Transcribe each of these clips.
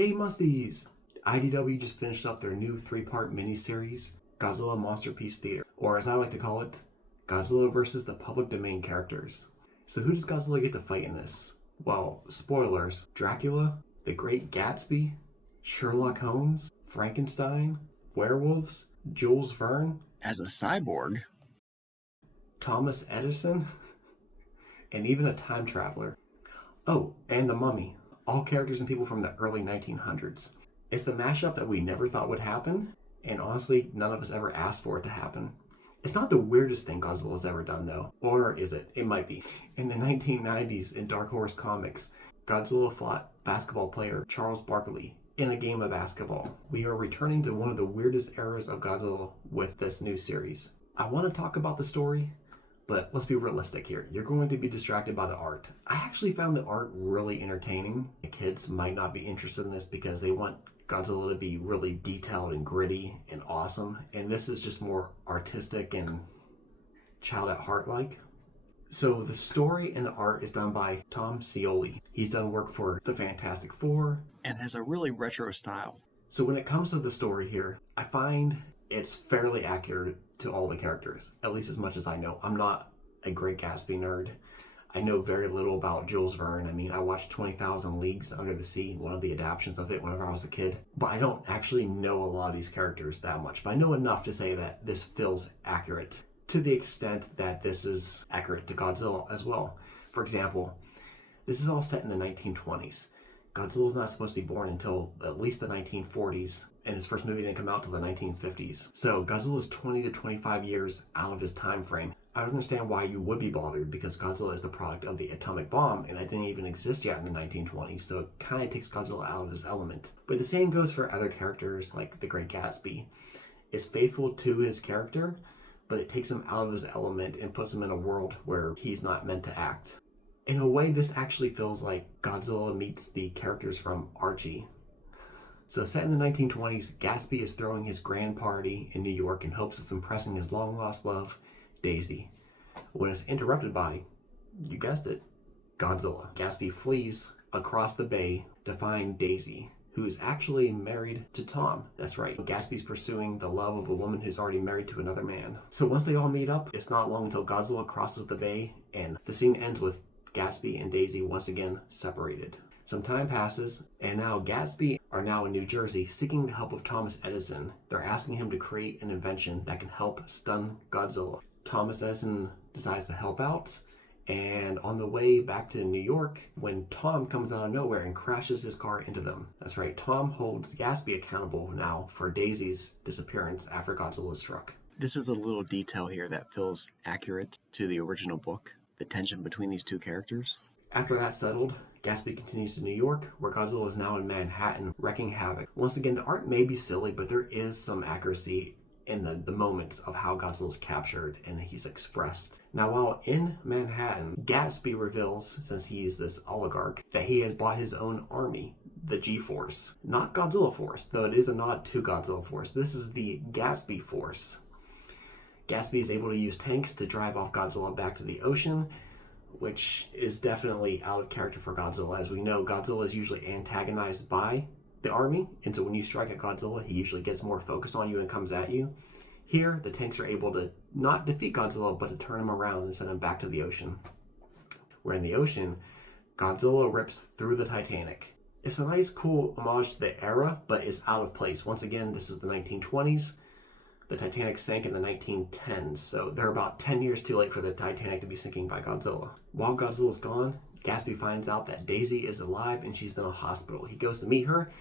Hey Musties! IDW just finished up their new 3-part miniseries, Godzilla Monsterpiece Theatre, or as I like to call it, Godzilla versus the public domain characters. So who does Godzilla get to fight in this? Well, spoilers, Dracula, the Great Gatsby, Sherlock Holmes, Frankenstein, werewolves, Jules Verne, as a cyborg, Thomas Edison, and even a time traveler. Oh, and the Mummy. All characters and people from the early 1900s. It's the mashup that we never thought would happen, and honestly, none of us ever asked for it to happen. It's not the weirdest thing Godzilla's ever done, though. Or is it? It might be. In the 1990s, in Dark Horse Comics, Godzilla fought basketball player Charles Barkley in a game of basketball. We are returning to one of the weirdest eras of Godzilla with this new series. I want to talk about the story, but let's be realistic here. You're going to be distracted by the art. I actually found the art really entertaining. The kids might not be interested in this because they want Godzilla to be really detailed and gritty and awesome. And this is just more artistic and child at heart like. So the story and the art is done by Tom Scioli. He's done work for The Fantastic Four. and has a really retro style. So when it comes to the story here, I find it's fairly accurate to all the characters, at least as much as I know. I'm not a Great Gatsby nerd. I know very little about Jules Verne. I mean, I watched 20,000 Leagues Under the Sea, one of the adaptations of it whenever I was a kid. But I don't actually know a lot of these characters that much. But I know enough to say that this feels accurate to the extent that this is accurate to Godzilla as well. For example, this is all set in the 1920s. Godzilla's not supposed to be born until at least the 1940s, and his first movie didn't come out till the 1950s. So Godzilla's 20 to 25 years out of his time frame. I don't understand why you would be bothered, because Godzilla is the product of the atomic bomb, and that didn't even exist yet in the 1920s, so it kind of takes Godzilla out of his element. But the same goes for other characters like the Great Gatsby. It's faithful to his character, but it takes him out of his element and puts him in a world where he's not meant to act. In a way, this actually feels like Godzilla meets the characters from Archie. So set in the 1920s, Gatsby is throwing his grand party in New York in hopes of impressing his long-lost love, Daisy, when it's interrupted by, you guessed it, Godzilla. Gatsby flees across the bay to find Daisy, who is actually married to Tom. That's right, Gatsby's pursuing the love of a woman who's already married to another man. So once they all meet up, it's not long until Godzilla crosses the bay, and the scene ends with Gatsby and Daisy once again separated. Some time passes, and now Gatsby are now in New Jersey seeking the help of Thomas Edison. They're asking him to create an invention that can help stun Godzilla. Thomas Edison decides to help out, and on the way back to New York, when Tom comes out of nowhere and crashes his car into them. That's right, Tom holds Gatsby accountable now for Daisy's disappearance after Godzilla struck. This is a little detail here that feels accurate to the original book, the tension between these two characters. After that's settled, Gatsby continues to New York, where Godzilla is now in Manhattan, wreaking havoc. Once again, the art may be silly, but there is some accuracy in the moments of how Godzilla's captured and he's expressed. Now, while in Manhattan, Gatsby reveals, since he's this oligarch, that he has bought his own army, the G-Force. Not Godzilla Force, though it is a nod to Godzilla Force. This is the Gatsby Force. Gatsby is able to use tanks to drive off Godzilla back to the ocean, which is definitely out of character for Godzilla. As we know, Godzilla is usually antagonized by the army, and so when you strike at Godzilla, he usually gets more focused on you and comes at you. Here, the tanks are able to not defeat Godzilla, but to turn him around and send him back to the ocean. Where in the ocean, Godzilla rips through the Titanic. It's a nice, cool homage to the era, but it's out of place. Once again, this is the 1920s. The Titanic sank in the 1910s, so they're about 10 years too late for the Titanic to be sinking by Godzilla. While Godzilla's gone, Gatsby finds out that Daisy is alive and she's in a hospital. He goes to meet her,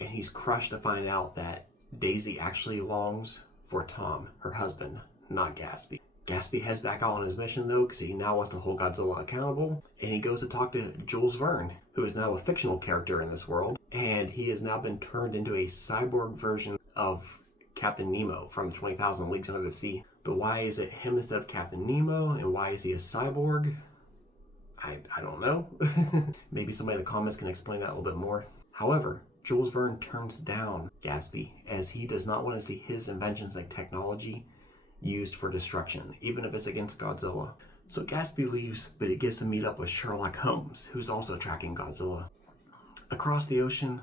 and he's crushed to find out that Daisy actually longs for Tom, her husband, not Gatsby. Gatsby heads back out on his mission, though, because he now wants to hold Godzilla accountable, and he goes to talk to Jules Verne, who is now a fictional character in this world, and he has now been turned into a cyborg version of Captain Nemo from the 20,000 Leagues Under the Sea. But why is it him instead of Captain Nemo, and why is he a cyborg? I don't know. Maybe somebody in the comments can explain that a little bit more. However, Jules Verne turns down Gatsby, as he does not want to see his inventions like technology used for destruction, even if it's against Godzilla. So Gatsby leaves, but he gets to meet up with Sherlock Holmes, who's also tracking Godzilla. Across the ocean,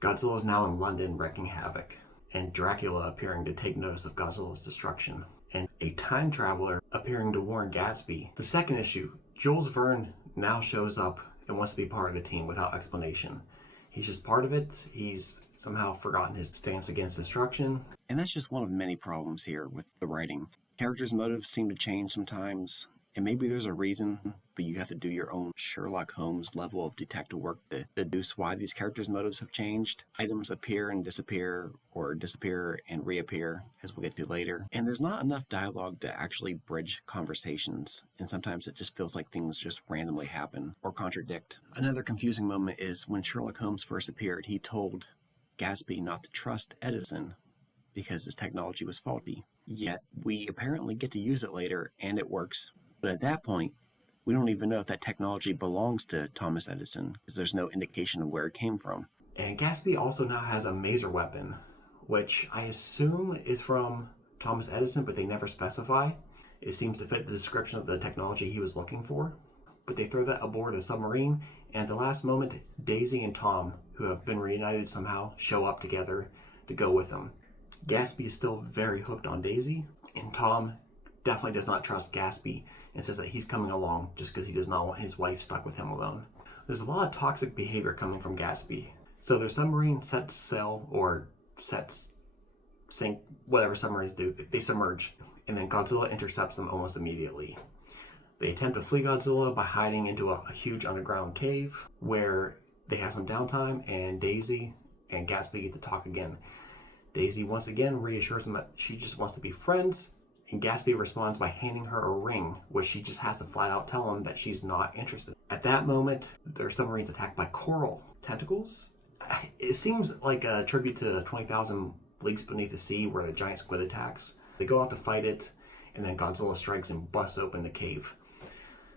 Godzilla is now in London wreaking havoc, and Dracula appearing to take notice of Godzilla's destruction, and a time traveler appearing to warn Gatsby. The second issue, Jules Verne now shows up and wants to be part of the team without explanation. He's just part of it. He's somehow forgotten his stance against destruction. And that's just one of many problems here with the writing. Characters' motives seem to change sometimes, and maybe there's a reason, but you have to do your own Sherlock Holmes level of detective work to deduce why these characters' motives have changed. Items appear and disappear, or disappear and reappear, as we'll get to later. And there's not enough dialogue to actually bridge conversations, and sometimes it just feels like things just randomly happen or contradict. Another confusing moment is when Sherlock Holmes first appeared, he told Gatsby not to trust Edison because his technology was faulty. Yet, we apparently get to use it later, and it works. But at that point, we don't even know if that technology belongs to Thomas Edison, because there's no indication of where it came from. And Gatsby also now has a maser weapon, which I assume is from Thomas Edison, but they never specify. It seems to fit the description of the technology he was looking for. But they throw that aboard a submarine, and at the last moment, Daisy and Tom, who have been reunited somehow, show up together to go with them. Gatsby is still very hooked on Daisy, and Tom definitely does not trust Gatsby and says that he's coming along just because he does not want his wife stuck with him alone. There's a lot of toxic behavior coming from Gatsby. So their submarine sets sail, or sets sink, whatever submarines do, they submerge, and then Godzilla intercepts them almost immediately. They attempt to flee Godzilla by hiding into a huge underground cave where they have some downtime, and Daisy and Gatsby get to talk again. Daisy once again reassures them that she just wants to be friends, and Gatsby responds by handing her a ring, which she just has to flat out tell him that she's not interested. At that moment, their submarine's attacked by coral tentacles. It seems like a tribute to 20,000 Leagues Beneath the Sea, where the giant squid attacks. They go out to fight it, and then Godzilla strikes and busts open the cave.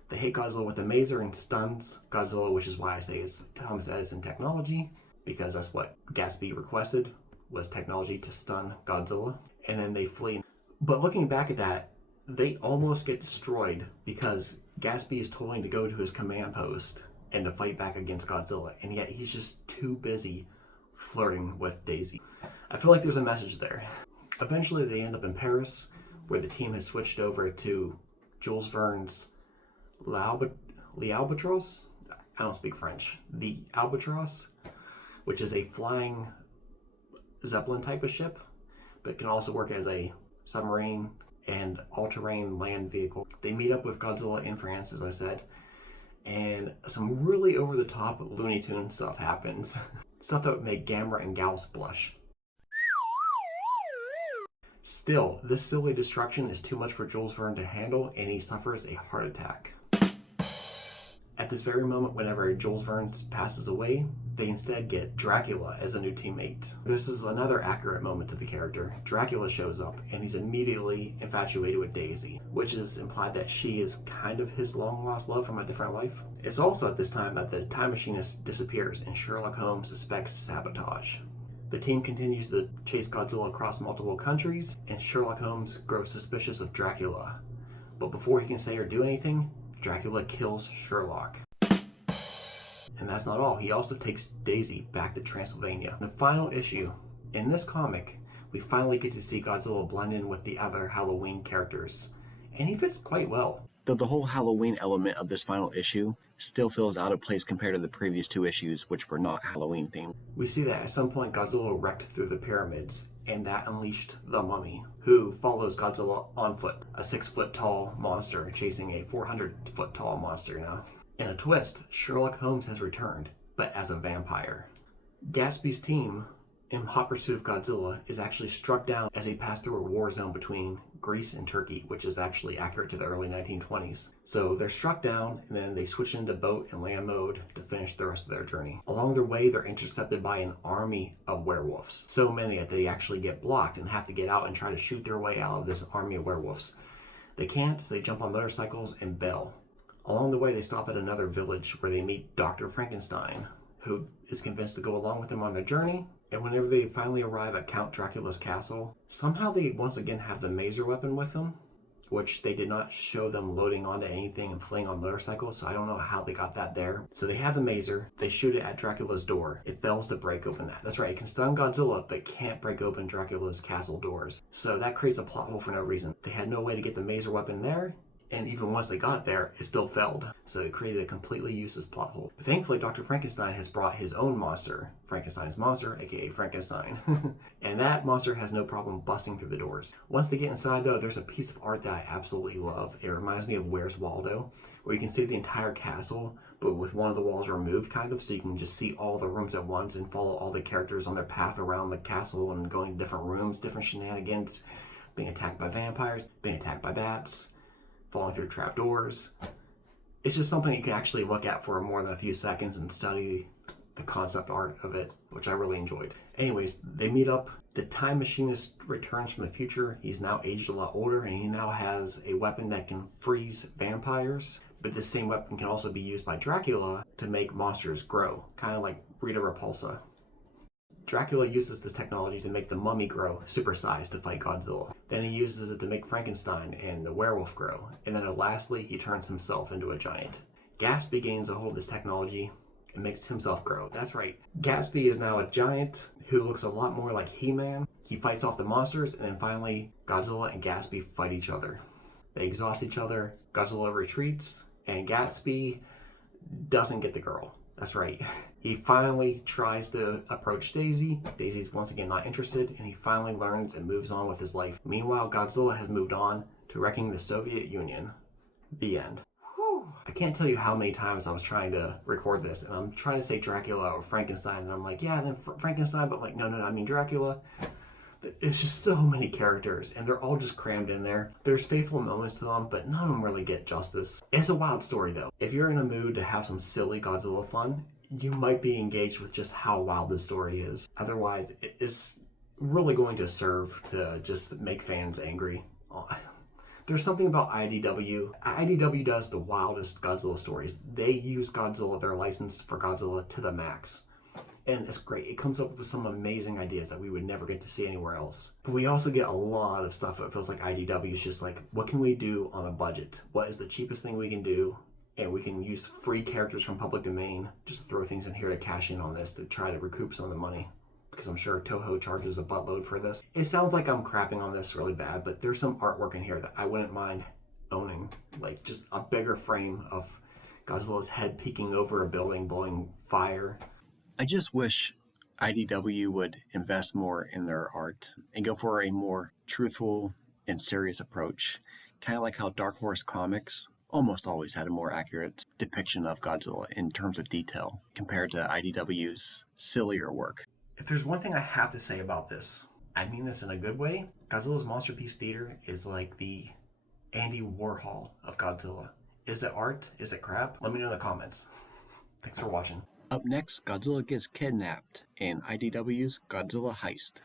They hit Godzilla with the maser and stuns Godzilla, which is why I say it's Thomas Edison technology, because that's what Gatsby requested, was technology to stun Godzilla. And then they flee. But looking back at that, they almost get destroyed because Gatsby is told to go to his command post and to fight back against Godzilla, and yet he's just too busy flirting with Daisy. I feel like there's a message there. Eventually they end up in Paris, where the team has switched over to Jules Verne's L'Albatros? I don't speak French. The Albatross, which is a flying Zeppelin type of ship, but can also work as a submarine and all-terrain land vehicle. They meet up with Godzilla in France, as I said, and some really over-the-top Looney Tunes stuff happens. Stuff that would make Gamera and Gauss blush. Still, this silly destruction is too much for Jules Verne to handle, and he suffers a heart attack. At this very moment, whenever Jules Verne passes away, they instead get Dracula as a new teammate. This is another accurate moment to the character. Dracula shows up, and he's immediately infatuated with Daisy, which is implied that she is kind of his long-lost love from a different life. It's also at this time that the time machinist disappears, and Sherlock Holmes suspects sabotage. The team continues to chase Godzilla across multiple countries, and Sherlock Holmes grows suspicious of Dracula. But before he can say or do anything, Dracula kills Sherlock. And that's not all. He also takes Daisy back to Transylvania. The final issue. In this comic, we finally get to see Godzilla blend in with the other Halloween characters. And he fits quite well. Though the whole Halloween element of this final issue still feels out of place compared to the previous two issues, which were not Halloween themed. We see that at some point Godzilla wrecked through the pyramids, and that unleashed the Mummy, who follows Godzilla on foot, a 6-foot-tall monster chasing a 400-foot-tall monster now. In a twist, Sherlock Holmes has returned, but as a vampire. Gatsby's team, in hot pursuit of Godzilla, is actually struck down as they pass through a war zone between Greece and Turkey, which is actually accurate to the early 1920s. So they're struck down, and then they switch into boat and land mode to finish the rest of their journey. Along their way, they're intercepted by an army of werewolves. So many that they actually get blocked and have to get out and try to shoot their way out of this army of werewolves. They can't, so they jump on motorcycles and bail. Along the way, they stop at another village where they meet Dr. Frankenstein, who is convinced to go along with them on their journey. And whenever they finally arrive at Count Dracula's castle, somehow they once again have the maser weapon with them, which they did not show them loading onto anything and fleeing on motorcycles, so I don't know how they got that there. So they have the mazer, they shoot it at Dracula's door. It fails to break open that. That's right, it can stun Godzilla, but can't break open Dracula's castle doors. So that creates a plot hole for no reason. They had no way to get the mazer weapon there, and even once they got there, it still failed. So it created a completely useless plot hole. But thankfully, Dr. Frankenstein has brought his own monster, Frankenstein's monster, aka Frankenstein. And that monster has no problem busting through the doors. Once they get inside though, there's a piece of art that I absolutely love. It reminds me of Where's Waldo, where you can see the entire castle, but with one of the walls removed kind of, so you can just see all the rooms at once and follow all the characters on their path around the castle and going to different rooms, different shenanigans, being attacked by vampires, being attacked by bats, falling through trapdoors. It's just something you can actually look at for more than a few seconds and study the concept art of it, which I really enjoyed. Anyways, they meet up. The time machinist returns from the future. He's now aged a lot older, and he now has a weapon that can freeze vampires. But this same weapon can also be used by Dracula to make monsters grow, kind of like Rita Repulsa. Dracula uses this technology to make the mummy grow supersized to fight Godzilla. Then he uses it to make Frankenstein and the werewolf grow. And then lastly, he turns himself into a giant. Gatsby gains a hold of this technology and makes himself grow. That's right. Gatsby is now a giant who looks a lot more like He-Man. He fights off the monsters, and then finally, Godzilla and Gatsby fight each other. They exhaust each other, Godzilla retreats, and Gatsby doesn't get the girl. That's right. He finally tries to approach Daisy. Daisy's once again not interested, and he finally learns and moves on with his life. Meanwhile, Godzilla has moved on to wrecking the Soviet Union. The end. Whew. I can't tell you how many times I was trying to record this, and I'm trying to say Dracula or Frankenstein, and I'm like, yeah, then Frankenstein, but like, no, I mean Dracula. It's just so many characters, and they're all just crammed in there. There's faithful moments to them, but none of them really get justice. It's a wild story, though. If you're in a mood to have some silly Godzilla fun, you might be engaged with just how wild this story is. Otherwise, it's really going to serve to just make fans angry. There's something about IDW. IDW does the wildest Godzilla stories. They use Godzilla, they're licensed for Godzilla to the max. And it's great. It comes up with some amazing ideas that we would never get to see anywhere else. But we also get a lot of stuff that feels like IDW is just like, what can we do on a budget? What is the cheapest thing we can do? And we can use free characters from public domain just to throw things in here to cash in on this to try to recoup some of the money. Because I'm sure Toho charges a buttload for this. It sounds like I'm crapping on this really bad, but there's some artwork in here that I wouldn't mind owning. Like just a bigger frame of Godzilla's head peeking over a building, blowing fire. I just wish IDW would invest more in their art and go for a more truthful and serious approach, kind of like how Dark Horse Comics almost always had a more accurate depiction of Godzilla in terms of detail compared to IDW's sillier work. If there's one thing I have to say about this, I mean this in a good way, Godzilla's Monsterpiece Theatre is like the Andy Warhol of Godzilla. Is it art? Is it crap? Let me know in the comments. Thanks for watching. Up next, Godzilla gets kidnapped in IDW's Godzilla Heist.